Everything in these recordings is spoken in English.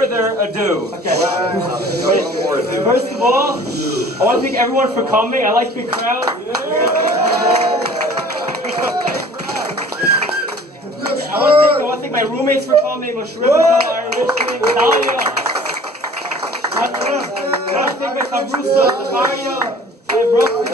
further ado. Okay. First of all, I want to thank everyone for coming. I like big crowds. I want to thank my roommates for coming. Moshe Rivka, Aaron Richling, Dalia. I want to thank my Chabura, Zacharia, my brother.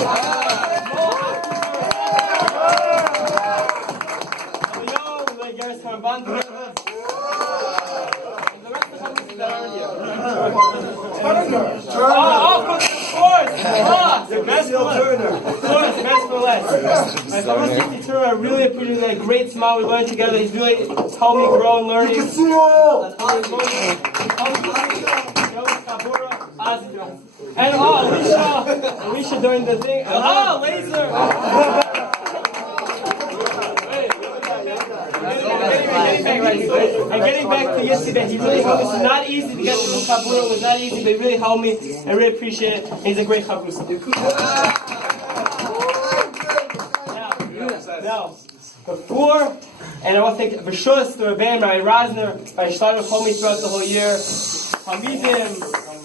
I really appreciate that great smile we learned together. He's really helped me grow and learn. And Alicia during the thing. Laser! And getting back to yesterday, he really helped me. It's not easy to get to Chabura. It was not easy, but he really helped me. I really appreciate it. He's a great Chabura. Now, before, and I want to thank B'Shus, the Rebbeim, Rabbi Rosner, Rabbi Shlomo helped me throughout the whole year. Hamidim,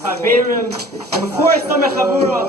Haverim, and before I start my Chabura,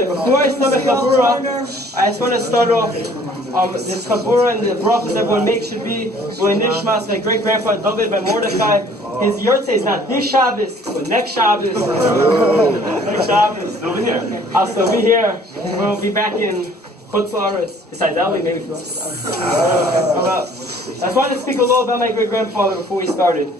before I start my Chabura, I just want to start off this Chabura and the brachas everyone makes should be Nishmas, my great grandfather David by Mordechai. His Yortzeh is not this Shabbos, but next Shabbos. Next Shabbos. Over here. I'll still be here. We'll be back in Chutz La'aretz. Besides that, maybe for us. I just wanted to speak a little about my great grandfather before we started.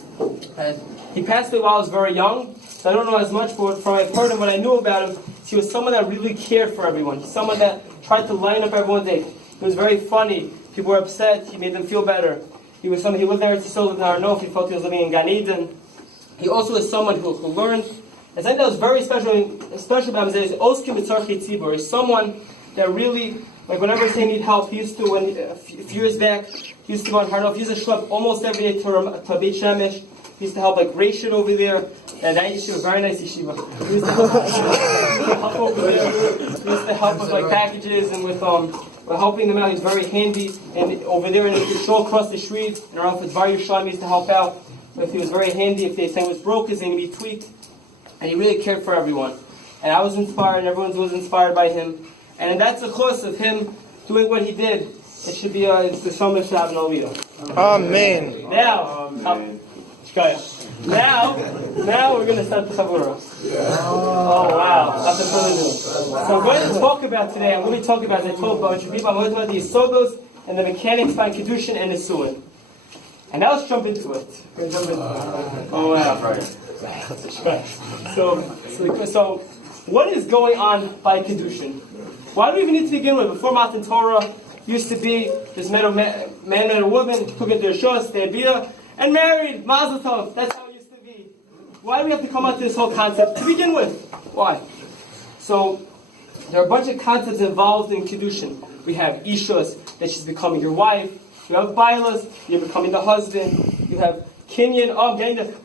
He passed away while I was very young. So I don't know as much, but from I've heard him, what I knew about him, he was someone that really cared for everyone. He's someone that tried to line up everyone's day. He was very funny. People were upset. He made them feel better. He was someone, he lived there, he still lived in Arnof. He felt he was living in Gan Eden. He also was someone who learned. And something that was very special about him is Oskim B'Tzarchei Tzibur. He's someone that really, like whenever he need help, he used to, a few years back, he used to go on Arnof. He used to schlep almost every day to Beit Shemesh. He used to help like Rashid over there. And that yeshiva, very nice yeshiva. He used to help over there. He used to help with like packages and with helping them out. He was very handy. And over there in the shul across the street, and around for Dvar Yerushalayim, he used to help out. But he was very handy. If something was broken, something to be tweaked. And he really cared for everyone. And I was inspired, and everyone was inspired by him. And that's the chus of him doing what he did. It should be it's the Shomer Shab and Aliyah. Amen. Now we're going to start the Chabura. Oh wow, that's a really new. So I'm going to talk about today. I'm going to be talking about, as I told a bunch of people, I'm going to talk about the Yisodos and the mechanics behind Kedushin and Nisuin. And now let's jump into it. Oh wow. So what is going on by Kedushin? Why do we even need to begin with? Before Matan Torah used to be this man and a woman who get their shos, their bia, and married, Mazel Tov. That's how it used to be. Why do we have to come out to this whole concept to begin with? Why? So, there are a bunch of concepts involved in Kedushin. We have Ishus, that she's becoming your wife. You have Bailas, you're becoming the husband. You have Kinyan,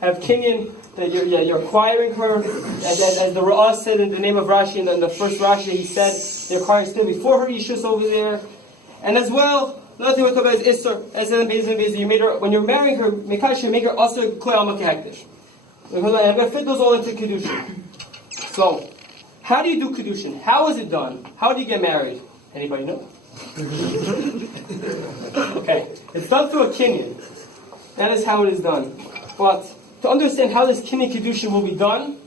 have Kinyan, that you're acquiring her. As the Ra'ah said in the name of Rashi, in the first Rashi, he said, they're acquiring still before her Ishus over there. And as well, another thing we're talking about is Isser. As in Bezin, you made her, when you're marrying her, Mekash, you make her also Klei Alma Kehekdesh. I'm going to fit those all into Kedushin. So, how do you do Kedushin? How is it done? How do you get married? Anybody know? Okay, it's done through a Kinyan. That is how it is done. But, to understand how this Kinyan Kedushin will be done,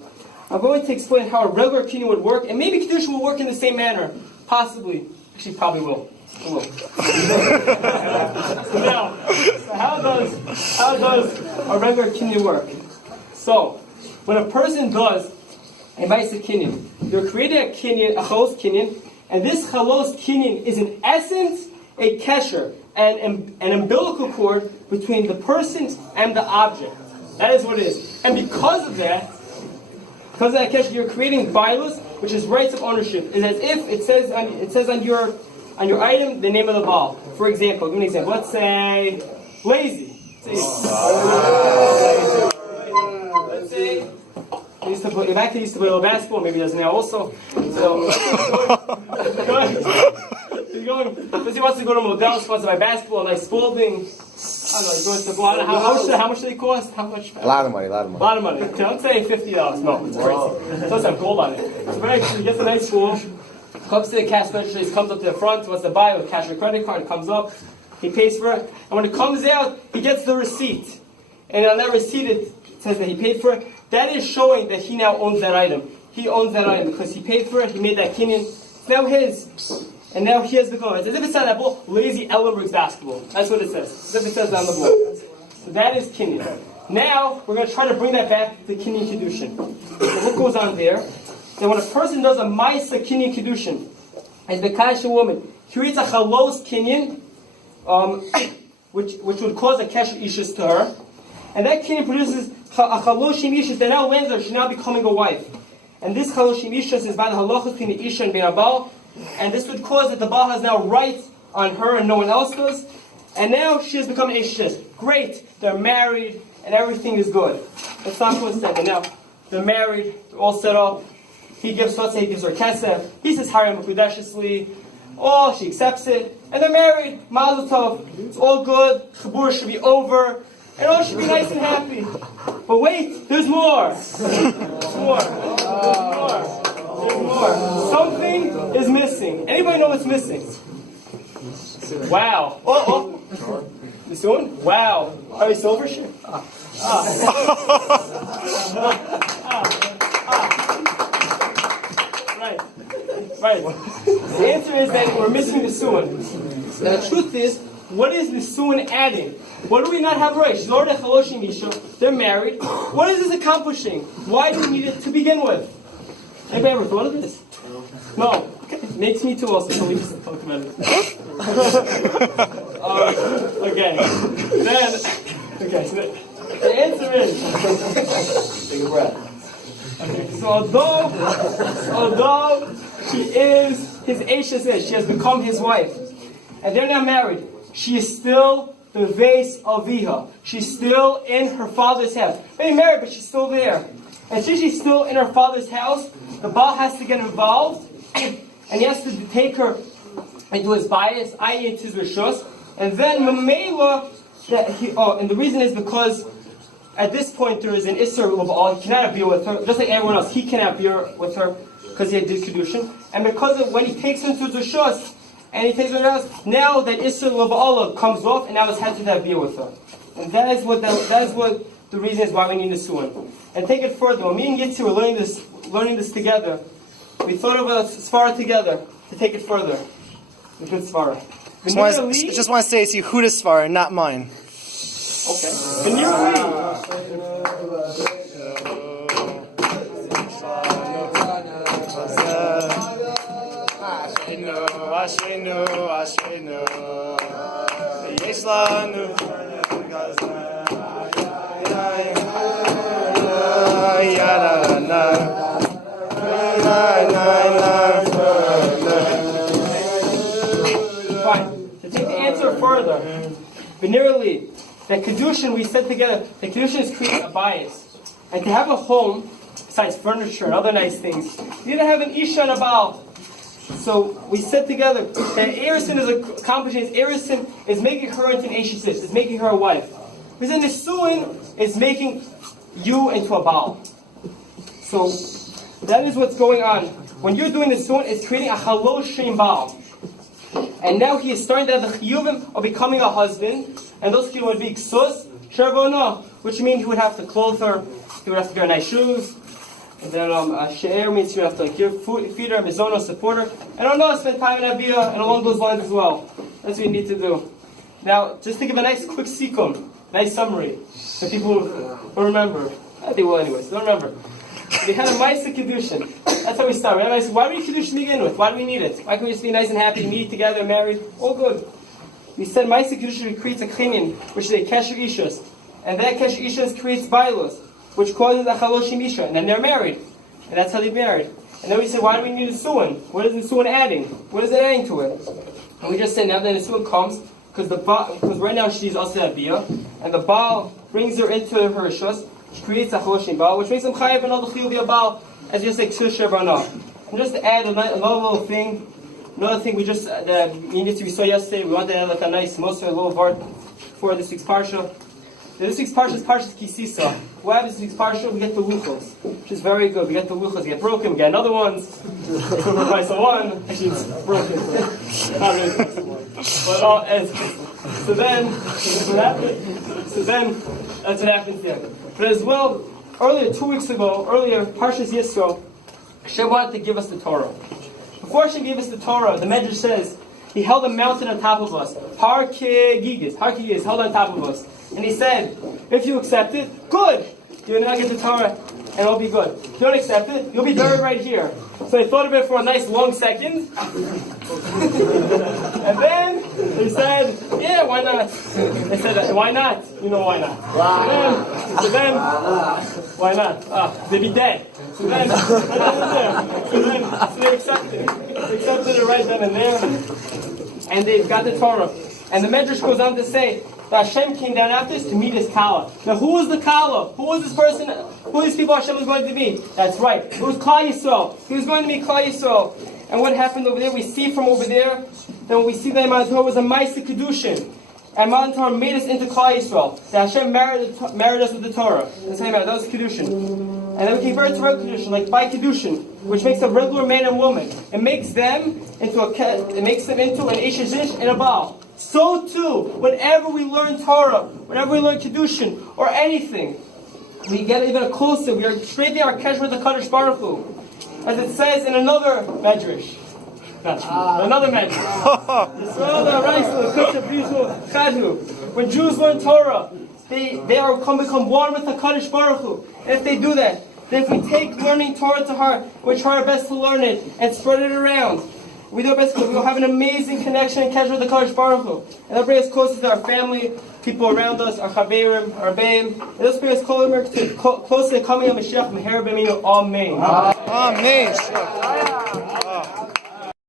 I'm going to explain how a regular Kinyan would work, and maybe Kedushin will work in the same manner. Possibly. Actually, probably will. So how does a regular Kinyan work? So, when a person does a Maisa Kinyan, you're creating a Kinyan, a Chalos Kinyan, and this Chalos Kinyan is in essence a kesher, an umbilical cord between the person and the object. That is what it is. And because of that kesher, you're creating bailus, which is rights of ownership. It's as if it says on your item the name of the Baal. For example, give me an example. Let's say lazy. Let's say back he used to play a little basketball, maybe he does now also. So he's going because he wants to go to Modell, he wants to buy basketball, nice Spalding. I don't know, he's going to go out. How much do they cost? How much? A lot of money. Okay, let's say $50. No, it's crazy. It does have gold on it. So he gets a nice ball, comes to the cash register, he comes up to the front, wants to buy with cash or credit card, comes up, he pays for it, and when it comes out, he gets the receipt. And on that receipt it says that he paid for it. That is showing that he now owns that item. He owns that item because he paid for it, he made that kinyan. It's now his. And now he has become, it's as if it said that ball, lazy Ellenberg's basketball. That's what it says. As if it says on the ball. So that is kinyan. Now, we're going to try to bring that back to kinyan kedushin. So what goes on there? That when a person does a ma'isa kinyan kedushin, as Bekash a woman, he reads a chalos kinyan, which would cause a kesher ishus to her. And that kinyan produces a chaloshim ishus that now lands her, she's now becoming a wife. And this chaloshim ishus is by the halachas between the isha and ben abal. And this would cause that the Baal has now rights on her and no one else does. And now she has become an Ishes. Great, they're married and everything is good. That's not what's said. And now they're married, they're all set up. He gives her kesef. He says Harim Mekudeshesli. Oh, she accepts it. And they're married. Mazel tov. It's all good. Chabura should be over. And all should be nice and happy. But wait, there's more. There's more. Something is missing. Anybody know what's missing? Wow. Oh. You soon? Wow. Are you silver shit? Right. The answer is that we're missing the suan. Now the truth is, what is the suan adding? What do we not have right? They're married. What is this accomplishing? Why do we need it to begin with? Anybody ever thought of this? No. Okay. Makes me too also, so we just talked about it. So the answer is... Take a breath. Okay, so although she is his Ashes, she has become his wife, and they're now married, she is still the vase of Viha. She's still in her father's house. They're married, but she's still there. And since she's still in her father's house, the Baal has to get involved, and he has to take her into his bias, i.e. into his rishus, and then Mamela, and the reason is because at this point there is an Isser L'Baal, he cannot appear with her, just like everyone else, he cannot appear with her because he had did Kedushin, and because of when he takes her into his rishus, and he takes her to house, now that Isser L'Baal comes off, and now it's had to have beer with her. And that is what the reason is why we need the suan. And take it further. When me and Yitzi were learning this together, we thought of a svara together to take it further. A good svara. I just want to say it's Yehuda's svara, not mine. Okay. Veneer Fine. To take the answer further, veneerally, that Kedushin, we said together, that Kedushin is creating a bias. And to have a home, besides furniture and other nice things, you need to have an Isha and a Baal. So we said together that Erison is accomplishing, Erison is making her into an Ashes, is making her a wife. Because then the Suin is making you into a Baal. So that is what's going on. When you're doing the Suin, it's creating a Chaloshim Baal. And now he is starting to have the Chiyuvim of becoming a husband, and those Chiyuvim would be Ksus, Sharvona, which means he would have to clothe her, he would have to wear nice shoes. And then She'er means you have to feed her, Mizono, support her. And spend time in Abiyah, and along those lines as well. That's what you need to do. Now, just to give a nice quick sikum, nice summary, for people who remember. I think well anyways, don't remember. They had a Ma'aseh Kedushin. That's how we start. Why do we Kedushin begin with? Why do we need it? Why can't we just be nice and happy, meet together, married? All good. We said Ma'aseh Kedushin creates a Chinyan, which is a Kesher Ishus. And that Kesh Isha creates Bailos, which causes a Chaloshim Isha, and then they're married. And that's how they married. And then we say, why do we need a Suan? What is the Suan adding? What is it adding to it? And we just say now that the Suan comes, because right now she's also a Bia, and the Baal brings her into her Rishus, she creates a Chaloshim Baal, which makes him Chayav and all the Chiyuv Baal, as just like Susha Barnah. And just to add another little thing, we just, we saw yesterday, we wanted to add like a nice, most of a little word for this week's Parsha. This week's Parsha is Parshas Kisisa. What happens this week's Parsha? We get the Luchos, which is very good. We get the Luchos, we get broken, we get another ones. It's over by one. Actually, it's broken. Not really but so then, that's what happens there. But as well, earlier, 2 weeks ago, Parshas Yisro, Hashem wanted to give us the Torah. Before Hashem gave us the Torah, the Medrash says, He held a mountain on top of us. Har Gigis held on top of us. And He said, if you accept it, good. You'll now get the Torah, and it'll be good. If you don't accept it, you'll be buried right here. So they thought of it for a nice long second. And then they said, yeah, why not? They said, why not? You know why not. So then why not? They'd be dead. So they accepted it. They accepted it right then and there. And they've got the Torah. And the Medrash goes on to say that Hashem came down after this to meet his Kala. Now who was the Kala? Who was this person? Who are these people Hashem was going to meet? That's right. It was Klal Yisrael. He was going to meet Klal Yisrael. And what happened over there? We see from over there that when we see that Matan Torah was a Maisa Kedushin. And Matan Torah made us into Klal Yisrael. That Hashem married us with the Torah. That's how he married. That was Kedushin. And then we convert to regular Kedushin, like by Kedushin, which makes a regular man and woman. It makes them into an Eish Zish and a Baal. So too, whenever we learn Torah, whenever we learn Kedushin, or anything, we get even closer. We are straightening our kesh with the Kadosh Baruch Hu. As it says in another Medrash. Another Medrash. When Jews learn Torah, they become one with the Kadosh Baruch Hu. And if they do that, then if we take learning Torah to heart, we try our best to learn it and spread it around. We do our best because we will have an amazing connection and connection with the Kadosh Baruch Hu. And that'll bring us closer to our family, people around us, our Chaverim, our Baim. And this brings us closer to coming of Mashiach Meher B'Minu. Amen. Amen.